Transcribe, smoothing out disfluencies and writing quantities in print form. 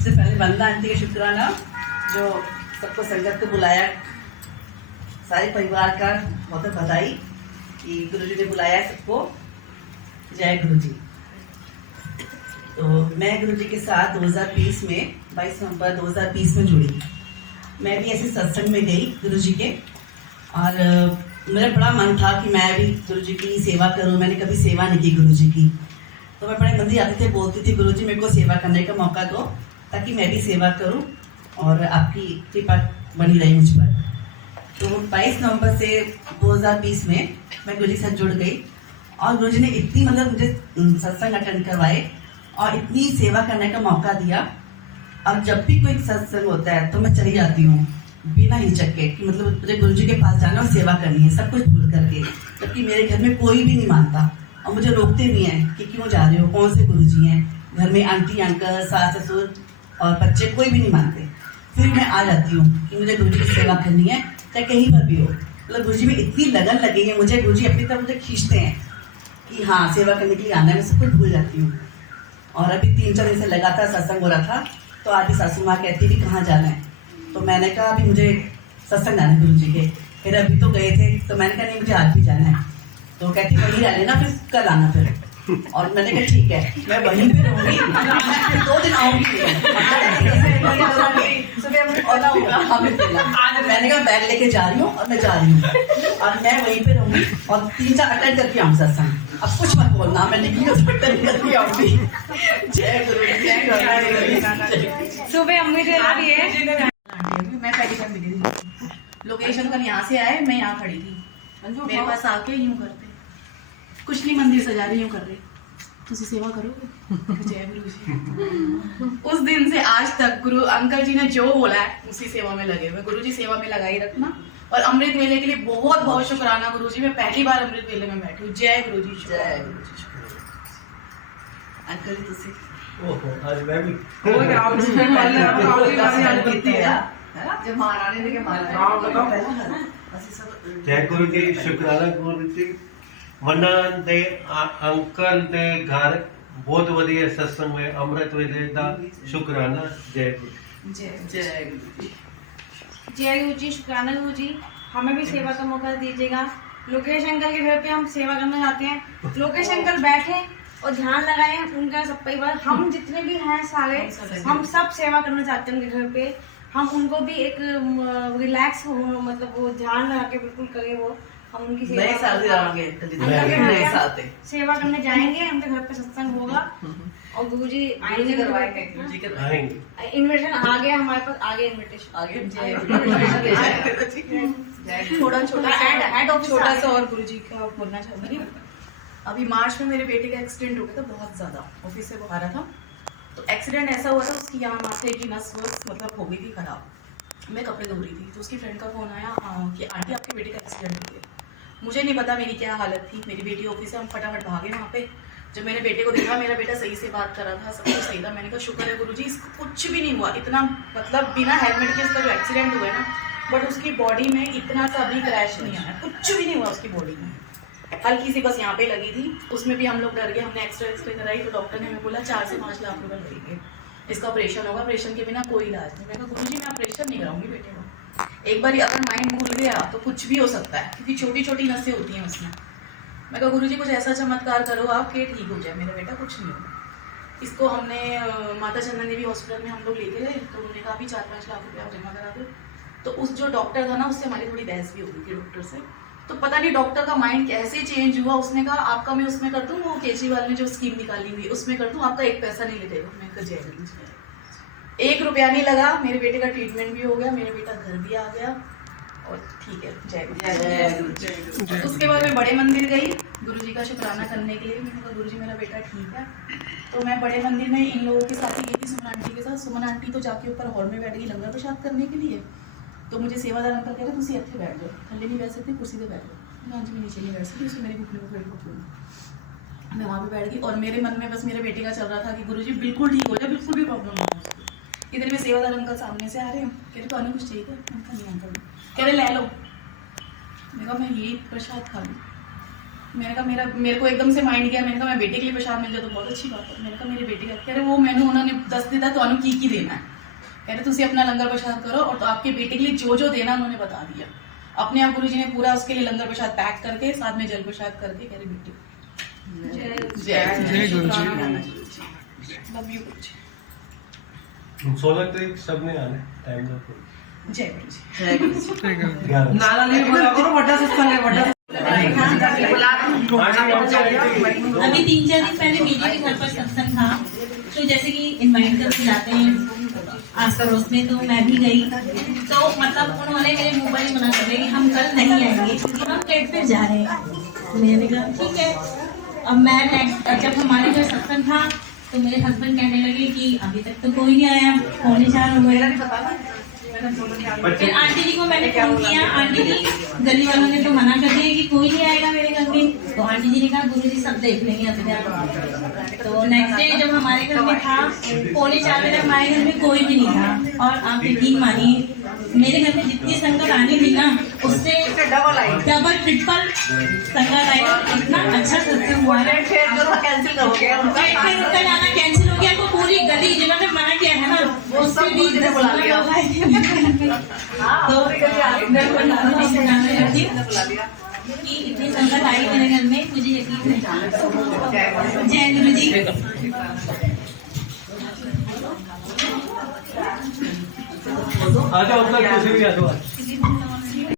सबसे पहले वंदना आंटी का शुक्राना जो सबको संगत को बुलाया, सारे परिवार का बहुत बहुत बधाई कि गुरुजी ने बुलाया सबको। जय गुरुजी। तो मैं गुरुजी के साथ 2020 में 22 नवंबर 2020 में जुड़ी। मैं भी ऐसे सत्संग में गई गुरुजी के, और मेरा बड़ा मन था कि मैं भी गुरुजी की सेवा करूं। मैंने कभी सेवा नहीं की गुरुजी की, तो मैं बड़े मंदिर आती थी, बोलती थी गुरुजी मेरे को सेवा करने का मौका दो ताकि मैं भी सेवा करूं और आपकी कृपा बनी रही मुझ पर। तो 22 नवंबर से 2020 में मैं गुरुजी के साथ जुड़ गई, और गुरुजी ने इतनी मुझे सत्संग अटेंड करवाए और इतनी सेवा करने का मौका दिया। और जब भी कोई सत्संग होता है तो मैं चली जाती हूँ बिना हिचक के कि मुझे गुरुजी के पास जाना और सेवा करनी है, सब कुछ भूल करके। जबकि मेरे घर में कोई भी नहीं मानता और मुझे रोकते भी हैं कि क्यों जा रहे हो, कौन से गुरुजी हैं। घर में आंटी अंकल सास ससुर और बच्चे कोई भी नहीं मानते, फिर मैं आ जाती हूँ कि मुझे गुरुजी की सेवा करनी है, चाहे कहीं पर भी हो। गुरुजी में इतनी लगन लगी है मुझे, गुरुजी अपनी तरफ मुझे खींचते हैं कि हाँ सेवा करने के लिए आना है। मैं सब कुछ भूल जाती हूँ। और अभी 3-4 दिन से लगातार सत्संग हो रहा था, तो आज भी सासू माँ कहती भी कहाँ जाना है, तो मैंने कहा अभी मुझे सत्संग आना है गुरुजी के। फिर अभी तो गए थे, तो मैंने कहा नहीं मुझे आज भी जाना है, तो कहती वहीं रह लेना, फिर कल आना फिर। और मैंने कहा ठीक है, मैं वहीं पे रहूंगी, मैं 2 दिन आऊंगी। मैंने कहा बैग लेके जा रही हूँ और मैं जा रही हूँ और मैं वहीं पे रहूंगी और 3-4 अटेंड करके आऊँ सत्संग। अब कुछ मत बोलना, मैं निकली अटेंड करके आऊंगी। जय गुरु, जय गुरु। सुबह अम्मी जी भी है। मैं पहली बार मिली थी, लोकेशन कल यहाँ से आए, मैं यहाँ खड़ी थी, मेरे पास आके यूं करते कुछ नहीं, मंदिर सजा रही, यूं कर रहे तुझे सेवा करोगे। जय गुरु जी। उस दिन से आज तक गुरु अंकल जी ने जो बोला है उसी सेवा में लगे हुए। गुरु जी सेवा में लगाई रखना। और अमृत वेले के लिए बहुत बहुत शुक्राना गुरु जी। मैं पहली बार अमृत वेले में बैठी हूँ। जय गुरु जी। जय गुरु जी। अंकल जी तुसी आज मैं भी जब महारानी ने के मारा जय गुरु जी। शुक्राना गुरु जी। वंदना ਦੇ ਅੰਕਲ ਦੇ ਘਰ ਬਹੁਤ ਵਧੀਆ ਸਤਸੰਗ में अमृत वेले ਦਾ शुक्राना। जय गुरु। जय जय गुरु जी। जय गुरु जी, शुक्राना गुरु जी। हमें भी सेवा का मौका दीजिएगा। लोकेश अंकल के घर पे हम सेवा करना चाहते हैं। लोकेश अंकल बैठे और ध्यान लगाए, उनका सब परिवार, हम जितने भी हैं सारे, हम सब सेवा करना चाहते हैं उनके घर पे। हम उनको भी एक रिलैक्स हो, मतलब वो ध्यान लगा के बिल्कुल करें वो। हम उनकी नए साल से आएंगे, नए साल पे सेवा करने जाएंगे, उनके घर पे सत्संग होगा और गुरुजी आएंगे, करवाएंगे। गुरुजी के आएंगे। इन्विटेशन आ गया हमारे पास, आगे इन्विटेशन आगे छोटा छोटा हेड ऑफिस छोटा सा और गुरु जी का बोलना चाहूंगी। अभी मार्च में मेरे बेटे का एक्सीडेंट हो गया था, बहुत ज्यादा। ऑफिस से वो आ रहा था, तो एक्सीडेंट ऐसा हुआ था उसकी यहाँ माथे की नस वस मतलब हो गई थी खराब। मैं कपड़े धो रही थी तो उसकी फ्रेंड का फोन आया कि आंटी आपके बेटे का एक्सीडेंट हो गया। मुझे नहीं पता मेरी क्या हालत थी। मेरी बेटी ऑफिस से, हम फटाफट भागे वहाँ पे। जब मैंने बेटे को देखा, मेरा बेटा सही से बात कर रहा था, सब कुछ सही था। मैंने कहा शुक्र है गुरुजी इसको कुछ भी नहीं हुआ। इतना मतलब बिना हेलमेट के इसका जो एक्सीडेंट हुआ है ना, बट उसकी बॉडी में इतना सा भी क्रैश नहीं आया, कुछ भी नहीं हुआ उसकी बॉडी में। हल्की सी बस यहाँ पे लगी थी, उसमें भी हम लोग डर गए। हमने एक्सरे कराई तो डॉक्टर ने हमें बोला 4 से 5 लाख रुपए लगेंगे, इसका ऑपरेशन होगा, ऑपरेशन के बिना कोई इलाज नहीं। मैंने कहा गुरुजी मैं ऑपरेशन नहीं कराऊंगी बेटे को, एक बार अगर माइंड भूल गया तो कुछ भी हो सकता है, क्योंकि छोटी छोटी नसें होती हैं उसमें। मैं कहा गुरुजी कुछ ऐसा चमत्कार करो आप कि ठीक हो जाए मेरा बेटा, कुछ नहीं होगा। इसको हमने माता चंदन देवी हॉस्पिटल में हम लोग लेके गए, तो उन्होंने कहा भी 4-5 लाख रुपया आप जमा करा दो। तो उस जो डॉक्टर था ना, उससे हमारी थोड़ी बहस भी हो गई थी डॉक्टर से। तो पता नहीं डॉक्टर का माइंड कैसे चेंज हुआ, उसने कहा आपका मैं उसमें कर दूँ, वो केजरीवाल ने जो स्कीम निकाली हुई उसमें कर दूँ, आपका 1 पैसा नहीं लगेगा। मैं कहा जय गुरु जी। 1 रुपया नहीं लगा, मेरे बेटे का ट्रीटमेंट भी हो गया, मेरा बेटा घर भी आ गया और ठीक है। जय गुरु। उसके बाद मैं बड़े मंदिर गई गुरुजी का शुक्राना करने के लिए। मैंने कहा गुरुजी मेरा बेटा ठीक है। तो मैं बड़े मंदिर में इन लोगों के साथ ही गई थी, सुमन आंटी के साथ। सुमन आंटी तो जाके ऊपर हॉल में बैठ गई लंगर प्रसाद करने के लिए। तो मुझे सेवादार अंकल कह रहे तुम इतने बैठ जाओ, थल्ले नहीं बैठ सकते, कुर्सी पे बैठ जाओ। हाँ जी मैं नीचे नहीं बैठ सकती, उसमें मेरी घुटने को पेड़ को मैं वहाँ पे बैठ गई। और मेरे मन में बस मेरे बेटे का चल रहा था कि गुरुजी बिल्कुल ठीक हो जाए, बिल्कुल भी प्रॉब्लम ना हो उसको। इधर में सेवादार अंकल सामने से आ रहे हैं, कह रहे तो आने कुछ चाहिए था। मैंने कहा नहीं अंकल। कह रहे ले लो। मैंने कहा मैं ये प्रसाद खा लूँ। मैंने कहा मेरे को एकदम से माइंड गया, मैंने कहा मैं बेटे के लिए प्रसाद मिल जाए तो बहुत अच्छी बात है। मैंने कहा मेरे बेटे का कह रहे वो मैंने उन्होंने 10 दिता तो की देना है, कह रहे तुम अपना लंगर प्रसाद करो, और तो आपके बेटे के लिए जो देना उन्होंने बता दिया। अपने आप गुरुजी ने पूरा उसके लिए लंगर प्रसाद पैक करके साथ में जल प्रसाद करके कह रहे बेटे जय गुरुजी, लव यू गुरुजी, 16 तारीख सबने आना है, टाइम का जय गुरुजी। जय गुरुजी। 11 नाला नहीं बोला करो, बड़ा सत्संग है, बड़ा अभी 3-4 दिन पहले मेरे भी घर पर सत्संग था, तो जैसे कि इनवाइट करके जाते हैं आस पड़ोस में, तो मैं भी गई। तो मतलब उन्होंने मेरे मुंह पर ही मना कर दिया कि हम कल नहीं आएंगे क्योंकि हम पेट पे जा रहे हैं। मैंने कहा ठीक है। अब मैं जब हमारे घर सत्संग था तो मेरे हस्बैंड कहने लगे कि अभी तक तो कोई नहीं आया, 3:45 हो गए। फिर आंटी जी को मैंने फोन किया, आंटी जी गली वालों ने तो मना कर दिया कि कोई नहीं आएगा मेरे घर में। तो आंटी जी ने कहा गुरुजी सब देख लेंगे अभी। तो नेक्स्ट डे जब हमारे घर में था 3:45 बजे हमारे घर में कोई भी नहीं था, और आप यकीन मानिए मेरे घर में जितनी संगत आनी थी ना उससे डबल ट्रिपल संगत आई। इतना अच्छा सत्संग हुआ, कैंसिल हो गया उनका जाना कैंसिल हो गया। तो पूरी गली जिन्होंने मना किया था ना उससे भी बुला लिया। तो मैं सुनाने लगती हूँ कि इतनी संगत आई मेरे घर में, मुझे यकीन नहीं। जय गुरु जी। आ जाओ, किसी भी आ जाओ।